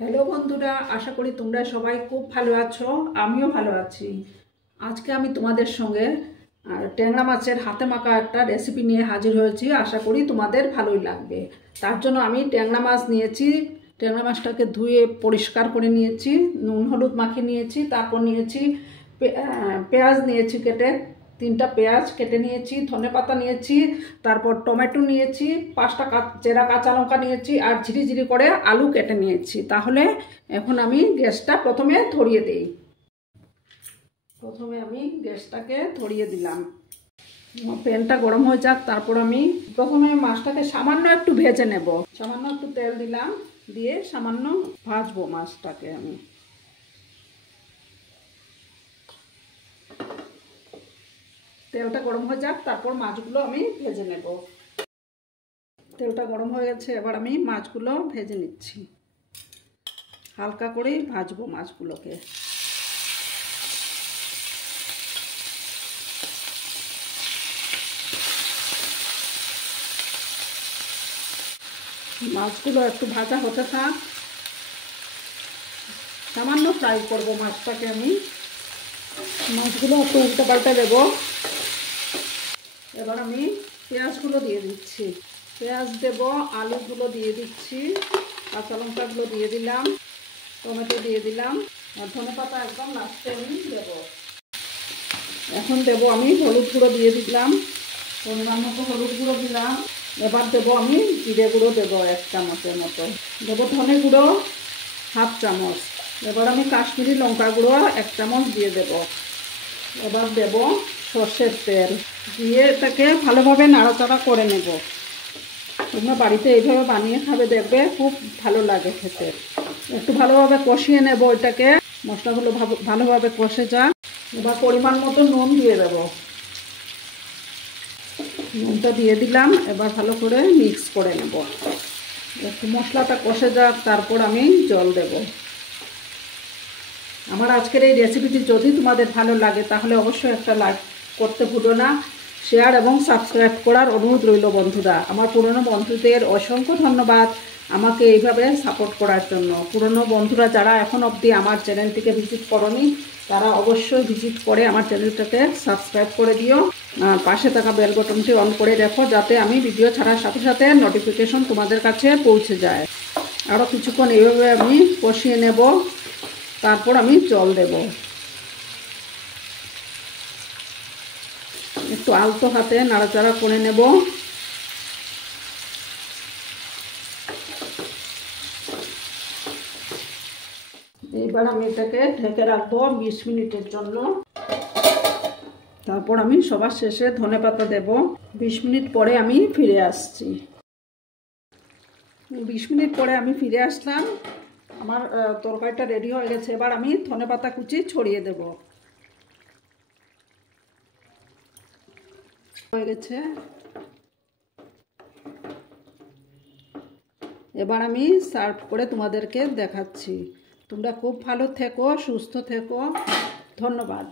Hello বন্ধুরা, আশা করি তোমরা সবাই খুব ভালো আছো। আমিও ভালো আছি। আজকে আমি তোমাদের সঙ্গে ট্যাংরা মাছের হাতে মাখা একটা রেসিপি নিয়ে হাজির হয়েছি। আশা করি তোমাদের ভালোই লাগবে। তার জন্য আমি ট্যাংরা মাছ নিয়েছি। ট্যাংরা মাছটাকে ধুয়ে পরিষ্কার করে নিয়েছি, নুন হলুদ মাখিয়ে নিয়েছি। তারপর নিয়েছি পেঁয়াজ নিয়েছি কেটে, 3টা পেঁয়াজ কেটে নিয়েছি, ধনেপাতা নিয়েছি, তারপর টমেটো নিয়েছি, 5টা চেরা কাঁচা লঙ্কা নিয়েছি, আর ঝিরিঝিরি করে আলু কেটে নিয়েছি। তাহলে এখন আমি গ্যাসটা প্রথমে ধরিয়ে দিই। প্রথমে আমি গ্যাসটাকে ধরিয়ে দিলাম। প্যানটা গরম হয়ে যাক। তারপর আমি প্রথমে মাছটাকে সামান্য একটু ভেজে নেব। সামান্য একটু তেল দিলাম, দিয়ে সামান্য ভাজবো মাছটাকে আমি। তেলটা গরম হয়ে যাক, তারপর মাছগুলো আমি ভেজে নেব। তেলটা গরম হয়ে গেছে, এবার আমি মাছগুলো ভেজে নিচ্ছি। হালকা করেই ভাজবো মাছগুলোকে। মাছগুলো একটু ভাজা হতে থাক। সামান্য ফ্রাই করব মাছটাকে আমি। মাছগুলো একটু উল্টে পাল্টে দেবো। এবার আমি পেঁয়াজগুলো দিয়ে দিচ্ছি। পেঁয়াজ দেব, আলুগুলো দিয়ে দিচ্ছি, কাঁচা লঙ্কাগুলো দিয়ে দিলাম, টমেটো দিয়ে দিলাম, আর ধনেপাতা একদম লাস্টে আমি দেবো। এখন দেবো আমি হলুদ গুঁড়ো দিয়ে দিলাম, পরিমাণ মতো হলুদ গুঁড়ো দিলাম। এবার দেবো আমি জিরে গুঁড়ো দেবো 1 চামচের মতো। দেবো ধনে গুঁড়ো 1/2 চামচ। এবার আমি কাশ্মীরি লঙ্কা গুঁড়ো 1 চামচ দিয়ে দেব। এবার দেব সর্ষের তেল, দিয়ে এটাকে ভালোভাবে নাড়াচাড়া করে নেব। তোমরা বাড়িতে এইভাবে বানিয়ে খাবে, দেখবে খুব ভালো লাগে খেতে। একটু ভালোভাবে কষিয়ে নেব এটাকে। মশলাগুলো ভালোভাবে কষে যাক। এবার পরিমাণ মতো নুন দিয়ে দেব। নুনটা দিয়ে দিলাম। এবার ভালো করে মিক্স করে নেব। একটু মশলাটা কষে যাক, তারপর আমি জল দেব। আমার আজকের এই রেসিপিটি যদি তোমাদের ভালো লাগে তাহলে অবশ্যই একটা লাইক করতে ভুলো না। শেয়ার এবং সাবস্ক্রাইব করার অনুরোধ রইল বন্ধুরা। আমার পুরনো বন্ধুদের অসংখ্য ধন্যবাদ আমাকে এইভাবে সাপোর্ট করার জন্য। পুরনো বন্ধুরা যারা এখন অবধি আমার চ্যানেলটিকে ভিজিট করোনি, তারা অবশ্যই ভিজিট করে আমার চ্যানেলটাকে সাবস্ক্রাইব করে দিও। পাশে থাকা বেল বাটনটি অন করে রাখো, যাতে আমি ভিডিও ছাড়ার সাথে সাথে নোটিফিকেশন তোমাদের কাছে পৌঁছে যায়। আরও কিছুক্ষণ এইভাবে আমি কষিয়ে নেব। তারপর আমি জল দেব। একটু আলতো হাতে নাড়াচাড়া করে নেব। এইবার আমি এটাকে ঢেকে রাখবো 20 মিনিটের জন্য। তারপর আমি সবার শেষে ধনেপাতা দেব। 20 মিনিট পরে আমি ফিরে আসছি। 20 মিনিট পরে আমি ফিরে আসলাম। আমার তরকারিটা রেডি হয়ে গেছে। এবার আমি ধনেপাতা কুচি ছড়িয়ে দেব। হয়ে গেছে। এবার আমি সার্ভ করে তোমাদেরকে দেখাচ্ছি। তোমরা খুব ভালো থেকো, সুস্থ থেকো। ধন্যবাদ।